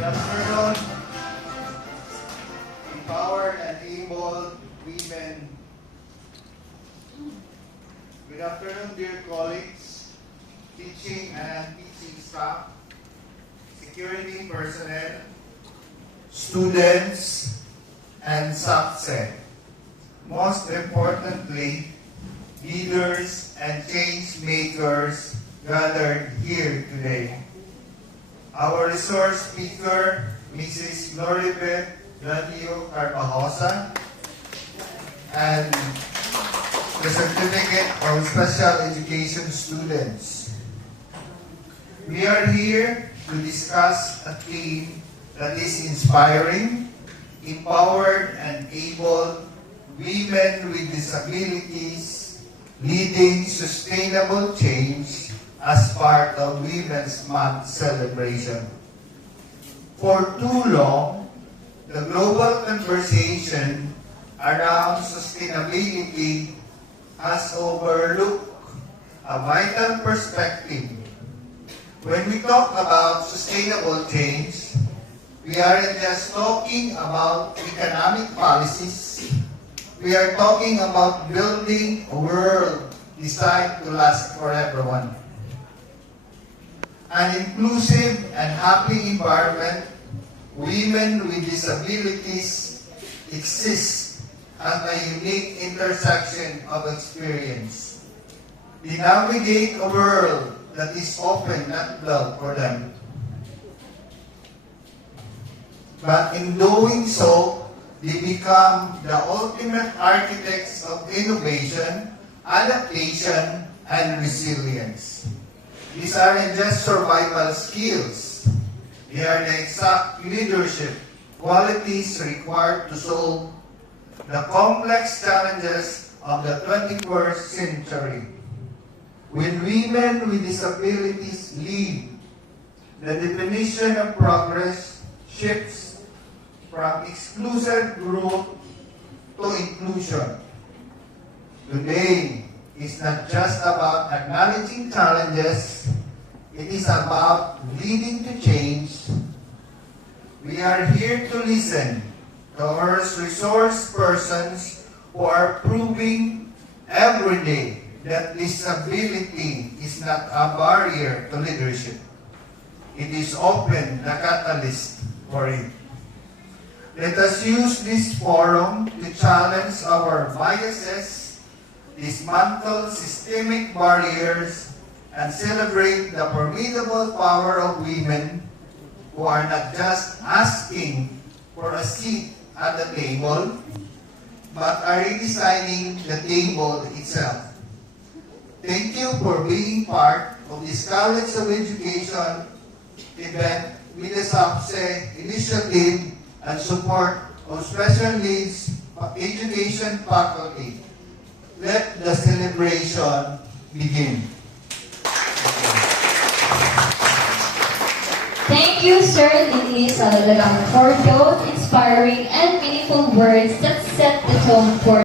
Good afternoon, empowered and able women. Good afternoon, dear colleagues, teaching and teaching staff, security personnel, students, and SACSE. Most importantly, leaders and change makers gathered here today. Our resource speaker, Mrs. Loribet Gladio Carpajosa, and the Certificate of Special Education students. We are here to discuss a theme that is inspiring, empowered, and able women with disabilities leading sustainable change as part of Women's Month celebration. For too long, the global conversation around sustainability has overlooked a vital perspective. When we talk about sustainable change, we aren't just talking about economic policies. We are talking about building a world designed to last for everyone. An inclusive and happy environment, women with disabilities exist at a unique intersection of experience. They navigate a world that is often not built for them. But in doing so, they become the ultimate architects of innovation, adaptation, and resilience. These aren't just survival skills. They are the exact leadership qualities required to solve the complex challenges of the 21st century. When women with disabilities lead, the definition of progress shifts from exclusive growth to inclusion. Today is not just about acknowledging challenges, it is about leading to change. We are here to listen to our resource persons who are proving every day that disability is not a barrier to leadership. It is often the catalyst for it. Let us use this forum to challenge our biases, dismantle systemic barriers, and celebrate the formidable power of women who are not just asking for a seat at the table, but are redesigning the table itself. Thank you for being part of this College of Education event with the SACSE initiative and support of special needs education faculty. Let the celebration begin. Thank you, Sir Lily Salalagang, for those inspiring and meaningful words that set the tone for